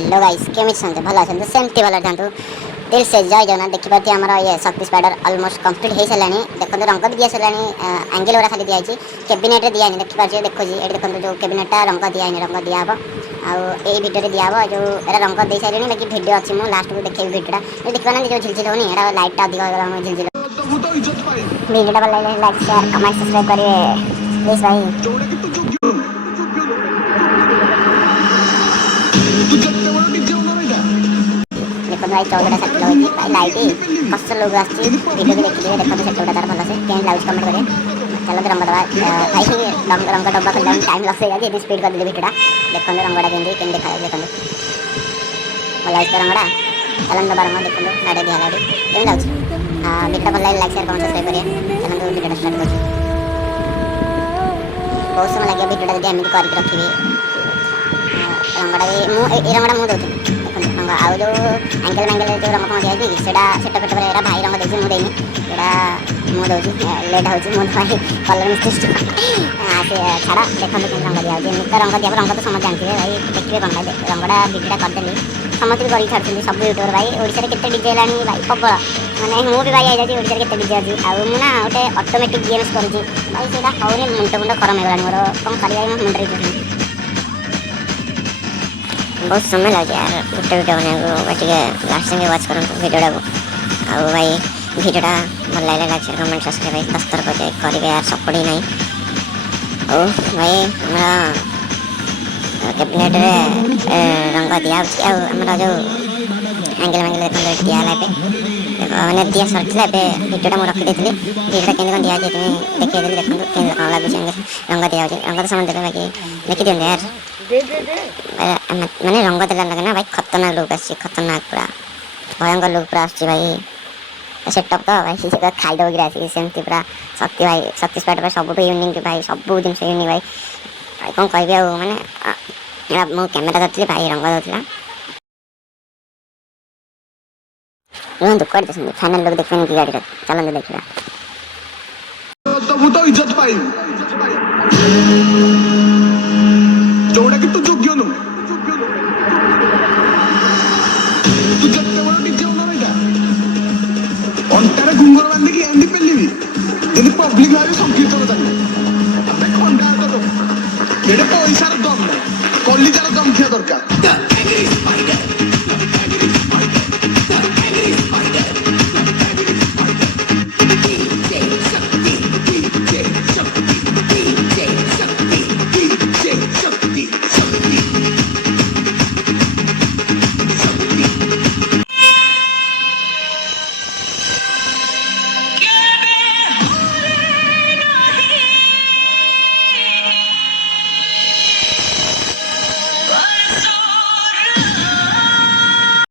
hello guys केमी छन भल अछन सेमती भल थांतु दिल से जय जगन्नाथ देखि पाती हमर ये शक्ति स्पाइडर ऑलमोस्ट कंप्लीट हे सलानी देखंतु रंग दिया सलानी एंगल वाला खाली दिया छि कैबिनेट रे दिया नि देखि पाछे देखो जी एडी देखंतु जो कैबिनेट रंग दिया नि रंग दिया हबो आ ए वीडियो रे दिया हबो जो एरा रंग दे साइलेनी बाकी वीडियो अछि मु लास्ट को देखै वीडियोटा ए देखबा ना जो झिलझिल होनी एडा लाइट टा अधिक होगा हम झिलझिल वीडियोटा भल like like share comment subscribe करिए प्लीज भाई देखो भाई 14 सेट लगी भाई लाइट कष्ट लोग आछि वीडियो भी देखि देखो सेट तार भल से केन लाइक कमेंट करे चलो रंग दबा भाई रंग डब्बा को टाइम लगेगा जे स्पीड कर दे वीडियोटा देखो रंगड़ा केंदी केन देखा देखो भल आइस रंगड़ा चलन दबा रंग देखो लाइट दिया लाइट केन लाउछ वीडियो भल लाइक शेयर कमेंट सब्सक्राइब करिए चलन वीडियो स्टार्ट कर बहुत समय लगे वीडियोटा जदी हम कर रखिबे रंगड़ा मु ए रंगड़ा मु दउथि रंग आउ जो एंगल मैंगल जो रंग दिया जी सेटा सेट पेट पर एरा भाई रंग देछि मु देनी एरा मु दउछि लेट होछि मु भाई कलर मिस्टेक से छाड़ा देखो केन रंग दिया जे निक रंग दिया रंग तो समझ जानथिबे भाई देखिबे कोन भाई रंगड़ा वीडियोटा कर देली समझ भी करी छाड़छिन सब यूट्यूबर भाई ओडिसा रे केते डीजे लानी भाई प्रबल माने मु भी भाई आइ जाछि ओडिसा रे केते डीजे अछि आ मु ना ओटे ऑटोमेटिक गेम्स करछि भाई सेटा हौरे मुंड खरम हे गलानी मोर कम करिया मु मुंड रे बहुत समय लगे यार गोटे वीडियो बनाने को लास्ट संगे वाच करूँ वीडियोटा को आउ भाई वीडियोटा भल लगे लाइक शेयर कमेंट सब्सक्राइब भाई दस्तर करेंगे यार सपोर्ट ही नहीं ओ भाई हमारा कैबिनेट रंग दिया हमारा जो एंगल मैंगल देखो दिया मैंने दिया सरला वीडियोटा मुझे रखी देती वीडियोटा केंद्र कौन दिया तुम्हें देखिए देखो केंद्र कौन लगुच रंग दिया रंग तो समझ देते बाकी लिखी दिखते यार मैंने रंग देला लगे ना भाई खतरनाक लुक आसी खतरनाक पूरा भयंकर लुक पूरा आसी भाई सेटअप तो भाई से खाई दो गिरा सेमती पूरा शक्ति भाई शक्ति स्पाइडर सब यूनिक भाई सब जिन यूनिक भाई भाई कौन कह मैंने मो कैमेरा धरती भाई रंग दौला रुहतु कर फाइनल लोग देखने की गाड़ी चलते देखा तो इज्जत पाई जोड़ा कि तू जोग्य नु तू जत्ते बड़ डीजे उना बेटा अंटारे घुंगर बांधे की एंडी पेलीबी जदी पब्लिक भाई संकीर्तन जानी अबे खंडा तो एडे पैसा र दम नहीं कॉलेज र दम थिया दरकार